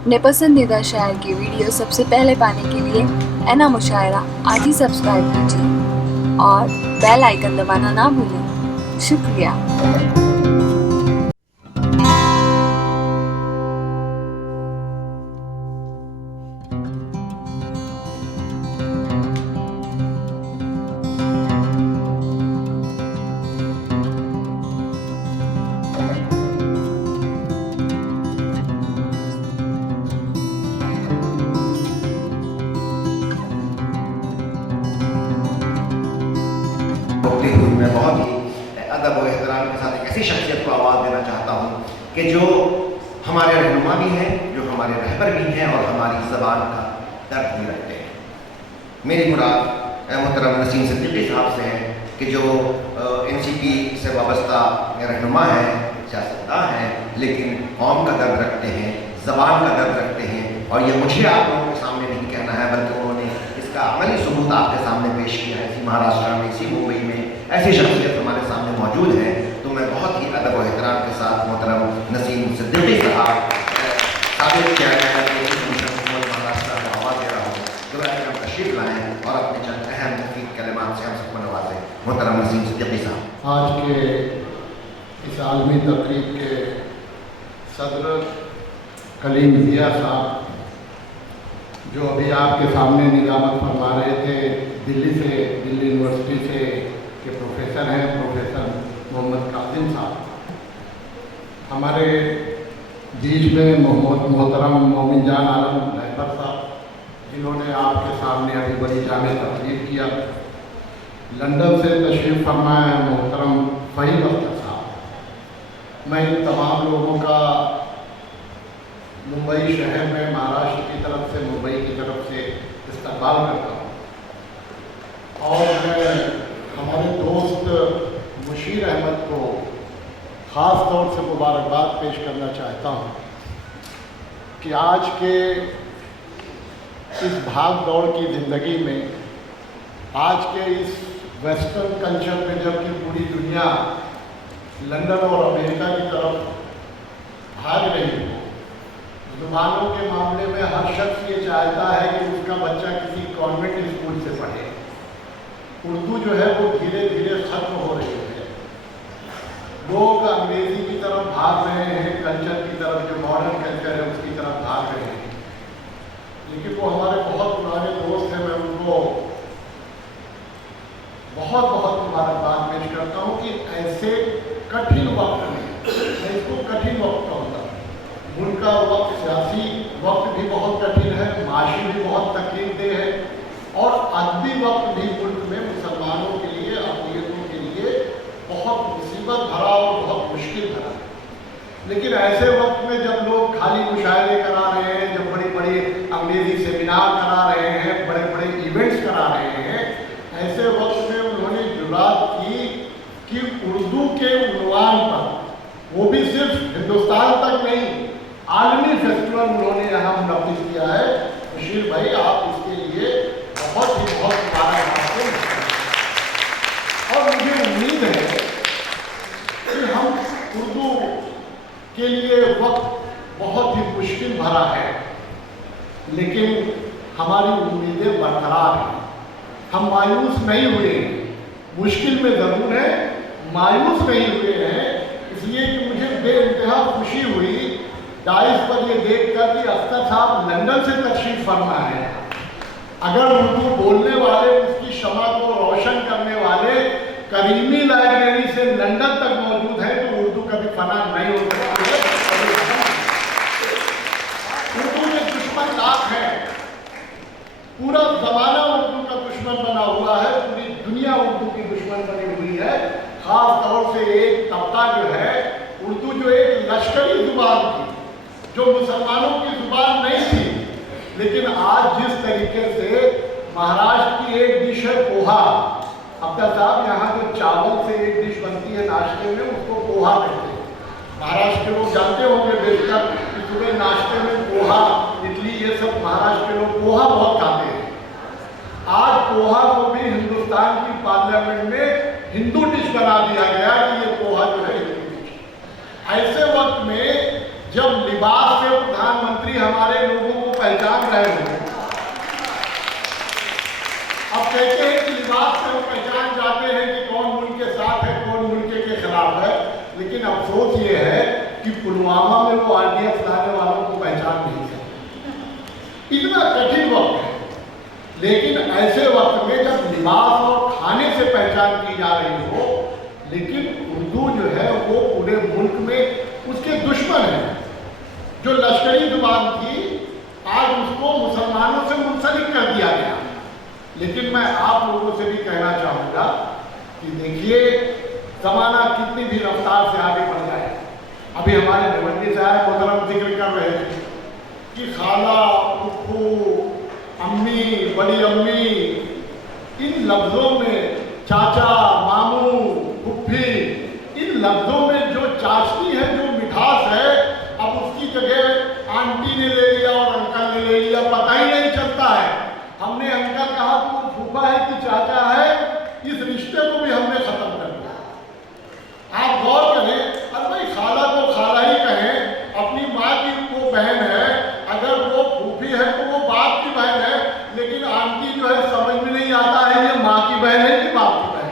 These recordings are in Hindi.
अपने पसंदीदा शायर की वीडियो सबसे पहले पाने के लिए एना मुशायरा आज ही सब्सक्राइब कीजिए और बेल आइकन दबाना ना भूलें। शुक्रिया। मैं बहुत ही अदब और एहतराम के साथ एक ऐसी शख्सियत को आवाज़ देना चाहता हूँ कि जो हमारे रहनुमा भी हैं, जो हमारे रहबर भी हैं और हमारी ज़बान का दर्द भी रखते हैं। मेरी मुराद मोहतरम नसीम सिद्दीकी साहब से है कि जो NCP से वाबस्ता रहनुमा हैं, सियासतदान हैं, लेकिन कौम का दर्द रखते हैं, ज़बान का दर्द रखते हैं। और ये मुझे आप लोगों के सामने नहीं कहना है, बल्कि उन्होंने इसका अमली सबूत आपके सामने पेश किया है। इसी महाराष्ट्र में, इसी मुंबई में ऐसी शख्सियत हमारे सामने मौजूद है। तो मैं बहुत ही अदब और एहतराम के साथ मोहतरम नसीम सिद्दीकी साहब साबित किया गया महाराष्ट्र को आवाज़ दे रहा हूँ, जो हम तशरीफ लाएँ और अपने चंद अहम मुफीद कलिमात से हम सबको नवाजें। मोहतरम नसीम सिद्दीकी साहब। आज के इस आलमी तकरीब के सदर कलीम ज़िया साहब, जो अभी आपके सामने निजामत फरमा रहे थे, दिल्ली यूनिवर्सिटी से के प्रोफेसर हैं, प्रोफेसर मोहम्मद कासिम साहब। हमारे बीच में मोहतरम मोमिन जान आलम रहबर साहब, जिन्होंने आपके सामने अभी बड़ी जामे तकरीर किया। लंदन से तशरीफ़ फरमाए हैं मोहतरम फ़हीम अख्तर साहब। मैं इन तमाम लोगों का मुंबई शहर में महाराष्ट्र की तरफ से, मुंबई की तरफ से इस्तकबाल करता हूँ। और मैं हमारे दोस्त मुशीर अहमद को ख़ास तौर से मुबारकबाद पेश करना चाहता हूँ कि आज के इस भाग दौड़ की ज़िंदगी में, आज के इस वेस्टर्न कल्चर में, जबकि पूरी दुनिया लंदन और अमेरिका की तरफ भाग रही हो, ज़ुबानों के मामले में हर शख्स ये चाहता है कि उसका बच्चा किसी कॉन्वेंट स्कूल से पढ़े। उर्दू जो है वो धीरे धीरे ख़त्म हो रही है। लोग अंग्रेज़ी की तरफ भाग रहे हैं, कल्चर की तरफ, जो मॉडर्न कल्चर है उसकी तरफ भाग रहे हैं। लेकिन वो हमारे बहुत पुराने दोस्त हैं, मैं उनको बहुत बहुत मुबारकबाद पेश करता हूँ कि ऐसे कठिन वक्त में, मैं इसको कठिन वक्त कहूँगा, उनका वक्त सियासी वक्त भी बहुत कठिन है, माशी भी बहुत तकलीफदेह है, और अदबी वक्त भी मुल्क में मुसलमानों के लिए, अक़लियतों के लिए बहुत मुसीबत भरा और बहुत मुश्किल भरा है। लेकिन ऐसे वक्त में जब लोग खाली मुशायरे करा रहे हैं, जब बड़ी बड़ी अंग्रेज़ी सेमिनार करा रहे हैं, बड़े बड़े इवेंट्स करा रहे हैं, ऐसे वक्त में उन्होंने जुरात की कि उर्दू के उन्वान पर, वो भी सिर्फ हिंदुस्तान तक नहीं, आलमी फेस्टिवल उन्होंने यहाँ मुनक़्क़िज़ किया है। मुशीर भाई, आप इसके लिए बहुत ही बहुत मुबारकबाद हैं। और मुझे उम्मीद है कि हम उर्दू के लिए वक्त बहुत ही मुश्किल भरा है, लेकिन हमारी उम्मीदें बरकरार हैं। हम मायूस नहीं हुए हैं, मुश्किल में ज़रूर है, मायूस नहीं हुए हैं। इसलिए कि मुझे बेइंतहा खुशी हुई डाइस पर ये देखकर कि अख्तर साहब लंदन से तशरीफ़ फरमा है। अगर उर्दू बोलने वाले, उसकी शमा को रोशन करने वाले करीमी लाइब्रेरी से लंदन तक मौजूद है, तो उर्दू कभी फना नहीं हो सकती है। उर्दू के दुश्मन लाख हैं, पूरा ज़माना उर्दू का दुश्मन बना हुआ है, पूरी दुनिया उर्दू की दुश्मन बनी हुई है। ख़ास तौर से एक तबका जो है, उर्दू जो एक लश्करी ज़ुबान थी, जो मुसलमानों की ज़ुबान नहीं थी, लेकिन आज जिस तरीके से महाराष्ट्र की एक डिश है पोहा। अब्दुल साहब, यहाँ जो चावल से एक डिश बनती है नाश्ते में, उसको पोहा कहते हैं। महाराष्ट्र के लोग जानते होंगे बेशतर कि सुबह नाश्ते में पोहा, इडली, ये सब महाराष्ट्र के लोग पोहा बहुत खाते हैं। आज पोहा को भी हिंदुस्तान की पार्लियामेंट में हिंदू डिश बना दिया गया कि ये पोहा जो है हिंदू डिश। ऐसे वक्त में जब लिबास से प्रधानमंत्री हमारे लोगों को पहचान रहे होंगे। अब कहते हैं कि लिबास से वो पहचान जाते हैं कि कौन मुल्क के साथ है, कौन मुल्क के खिलाफ है, लेकिन अफसोस ये है कि पुलवामा में वो RDF लाने वालों को पहचान नहीं सकते। इतना कठिन वक्त है, लेकिन ऐसे वक्त में जब लिबास और खाने से पहचान की जा रही हो, लेकिन उर्दू जो है वो पूरे मुल्क में उसके दुश्मन है। जो लश्करी जुबान थी, आज उसको मुसलमानों से मुंसलिक कर दिया गया। लेकिन मैं आप लोगों से भी कहना चाहूँगा कि देखिए, ज़माना कितनी भी रफ्तार से आगे बढ़ जाए। अभी हमारे देवंडी साहब मोहतरम जिक्र कर रहे थे कि खाला, फूफू, अम्मी, बड़ी अम्मी, इन लफ्ज़ों में चाचा, मामू, फुफ्फी, इन लफ्ज़ों में जो चाशनी है, जो मिठास है, अब उसकी जगह आंटी ने ले लिया और अंकल ने ले लिया, पता ही नहीं चलता है। हमने अंकल कहा तो वो फूफा है कि चाचा है, इस रिश्ते को भी हमने खत्म कर दिया। आप गौर करें, अरे भाई खाला को खाला ही कहें, अपनी माँ की वो बहन है, अगर वो फूफी है तो वो बाप की बहन है, लेकिन आंटी जो है समझ में नहीं आता है ये माँ की बहन है कि बाप की बहन।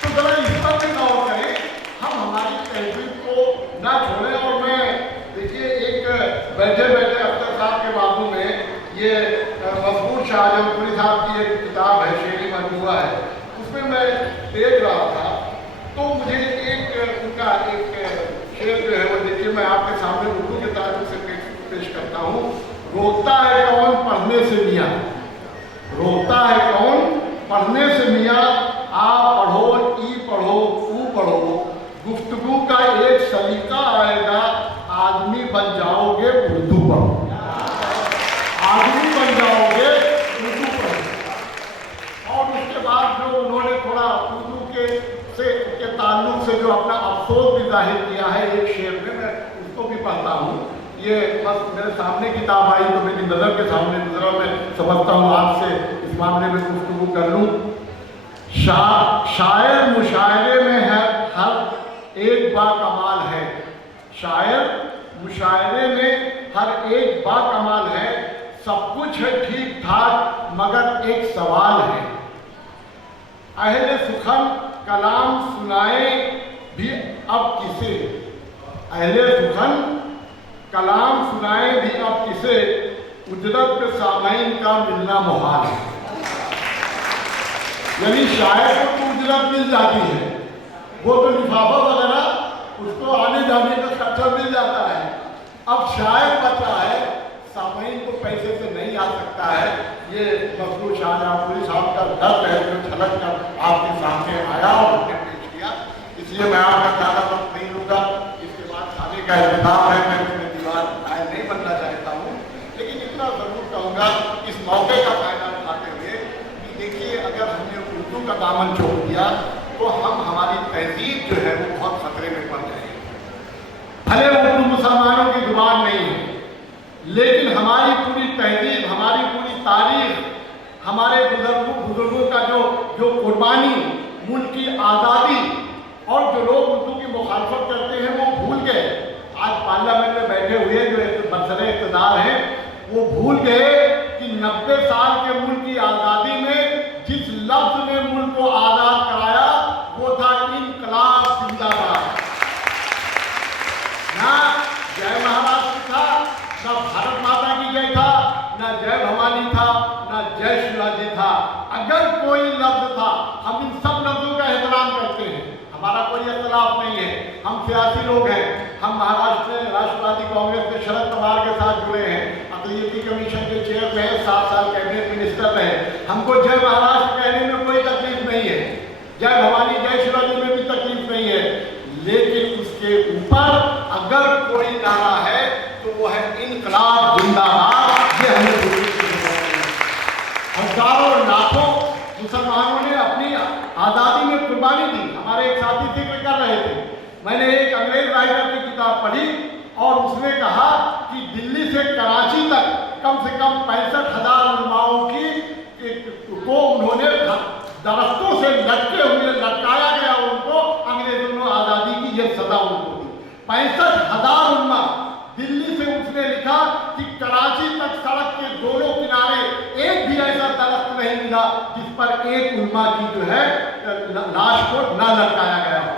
तो जरा इस पर भी गौर करें, हम हमारी तहजीब को ना छोड़ें। और मैं देखिए, एक बैठे बैठे अख्तर साहब के बाजू में ये मशहूर शाहजहांपुरी साहब की एक किताब है, शेरी मजमूआ है, उसमें मैं देख रहा था तो मुझे एक उनका एक शेर जो है वो देखिए, मैं आपके सामने उर्दू के ताल्लुक से पेश करता हूँ। रोता है कौन पढ़ने से मियाँ, रोता है कौन पढ़ने से मियाँ, आ पढ़ो, ई पढ़ो, ऊ पढ़ो, गुफ्तगू का एक सलीका आएगा, आदमी बन जाओगे उर्दू पढ़ो, आदमी बन जाओगे उर्दू पढ़ो। और उसके बाद जो उन्होंने थोड़ा उर्दू के ताल्लुक से जो अपना अफसोस भी जाहिर किया है एक शेर में, मैं उसको भी पढ़ता हूँ। ये बस मेरे सामने किताब आई तो मेरी नज़र के सामने गुजरा, मैं समझता हूँ आपसे इस मामले में गुफ्तगू कर लूँ। शायर मुशायरे में है हर एक बाकमाल है, शायर मुशायरे में हर एक बाकमाल है, सब कुछ है ठीक ठाक मगर एक सवाल है। अहले सुखन कलाम सुनाए भी अब किसे, अहले सुखन कलाम सुनाए भी अब किसे, उजरत पे सामाइन का मिलना मुहाल है। यानी शायर को तो उजरत मिल जाती है, वो तो लिफाफा वगैरह उसको आने जाने का खर्चा मिल जाता है। अब शायर बचा है, सामाइन को पैसे से नहीं आ सकता है। ये मशहूर शाहजहांपुरी साहब का दर्द है जो छलक कर आपके सामने आया और उसने पेश किया। इसलिए मैं आपका ज़्यादा वक्त नहीं लूँगा, इसके बाद खाने का इंतजाम है, मैं इसमें दीवार कायम नहीं बनना चाहता हूँ, लेकिन इतना ज़रूर कहूँगा इस मौके का फायदा उठाते हुए कि देखिए, अगर हमने उर्दू का दामन छोड़ दिया तो हम हमारी तहजीब जो है वो बहुत खतरे में पड़ जाएगी। भले उर्दू मुसलमानों की जुबान नहीं है, लेकिन हमारी पूरी तहजीब, हमारी पूरी तारीख, हमारे बुजुर्गों का जो कुर्बानी, मुल्क की आज़ादी, और जो लोग उर्दू की मुखालफत करते हैं वो भूल गए। आज पार्लियामेंट में बैठे हुए जो बरसरे इक़्तिदार हैं वो भूल गए कि 90 साल के मुल्क की आज़ादी में जिस लफ्ज़ ने मुल्क को आज़ाद कराया वो था इनकलाब जिंदाबाद। ना जय महाराष्ट्र था, ना भारत माता की जय था, ना जय भवानी था, ना जय शिवाजी था। अगर कोई लफ्ज़ था, हम इन सब लफ्ज़ों का एहतराम करते हैं, हमारा कोई इख्तिलाफ नहीं है, हम सियासी लोग हैं, हम महाराष्ट्र में राष्ट्रवादी कांग्रेस के शरद पवार के साथ जुड़े हैं, अक़लियती कमीशन के चेयरमैन, 7 साल कैबिनेट मिनिस्टर रहे, हमको जय महाराष्ट्र कहने में कोई तकलीफ नहीं है, जय भवानी जय शिवाजी में भी तकलीफ नहीं है, लेकिन उसके ऊपर अगर कोई नारा है तो वो है इनकलाब जिंदाबाद। ये हमें हजारों लाखों मुसलमानों ने अपनी आज़ादी में कुर्बानी दी। हमारे एक साथी जिक्र कर रहे थे, मैंने एक अंग्रेज राइटर की किताब पढ़ी और उसने कहा कि दिल्ली से कराची तक कम से कम 65,000 उलमाओं को उन्होंने दरख्तों से लटके हुए लटकाया गया, उनको अंग्रेजों ने आज़ादी की ये सजा उनको दी। 65,000 उलमा दिल्ली कि कराची तक सड़क के दोनों किनारे एक भी ऐसा दरख्त नहीं मिला जिस पर एक उल्मा की जो है लाश को न लटकाया गया हो।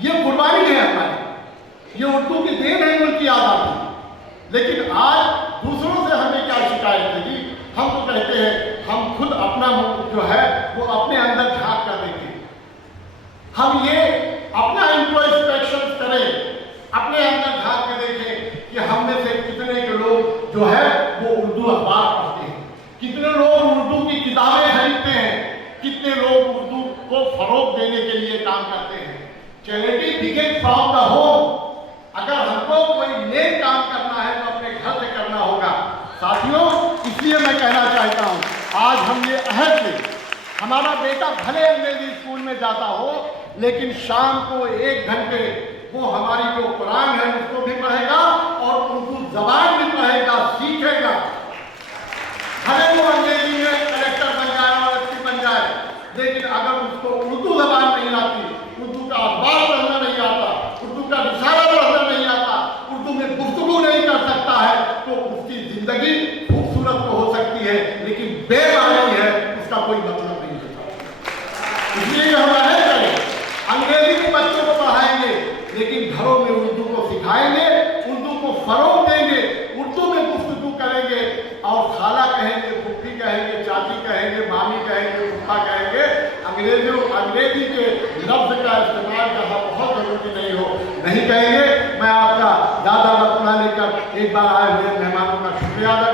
ये कुर्बानी है हमारी, ये उर्दू की देन है, उनकी आज़ादी। लेकिन आज दूसरों से हमें क्या शिकायत है जी? हम तो कहते हैं हम खुद अपना जो है वो अपने अंदर झांक कर देखें, हम ये अपना इंट्रोस्पेक्शन करें, अपने अंदर झांक के देखें कि हम में से कितने के लोग जो है वो उर्दू अखबार पढ़ते हैं, कितने लोग उर्दू की किताबें खरीदते हैं, कितने लोग उर्दू को फरोग देने के लिए काम करते हैं। Charity begin from the home. अगर हमको कोई नेक काम करना है तो अपने घर से करना होगा। साथियों, इसलिए मैं कहना चाहता हूँ आज हम ये अहद लें, हमारा बेटा भले अंग्रेजी स्कूल में जाता हो लेकिन शाम को 1 घंटे वो हमारी जो कुरान है उसको भी पढ़ेगा और उर्दू जबान भी पढ़ेगा, सीखेगा। भले वो अंग्रेजी में कलेक्टर बन जाए और एसपी बन जाए, लेकिन अगर उसको उर्दू जबान नहीं आती, उर्दू का अखबार पढ़ना नहीं आता, उर्दू का रिसाला पढ़ना नहीं आता, उर्दू में गुफ्तगू नहीं कर सकता है, तो उसकी जिंदगी खूबसूरत तो हो सकती है लेकिन बेमानी है, उसका कोई मतलब नहीं होता। इसलिए हम अहद करें, अंग्रेजी के बच्चों को पढ़ाएंगे लेकिन घरों में उर्दू को सिखाएंगे, उर्दू को फरोग देंगे, उर्दू में गुफ्तगू करेंगे और खाला कहेंगे, फुफ्फी कहेंगे, चाची कहेंगे, मामी कहेंगे, फूफा कहेंगे। अंग्रेजी के लफ्ज का इस्तेमाल करना बहुत जरूरी नहीं कहेंगे। मैं आपका ज़्यादा वक्त ना लेकर एक बार आए हुए मेहमानों का शुक्रिया अदा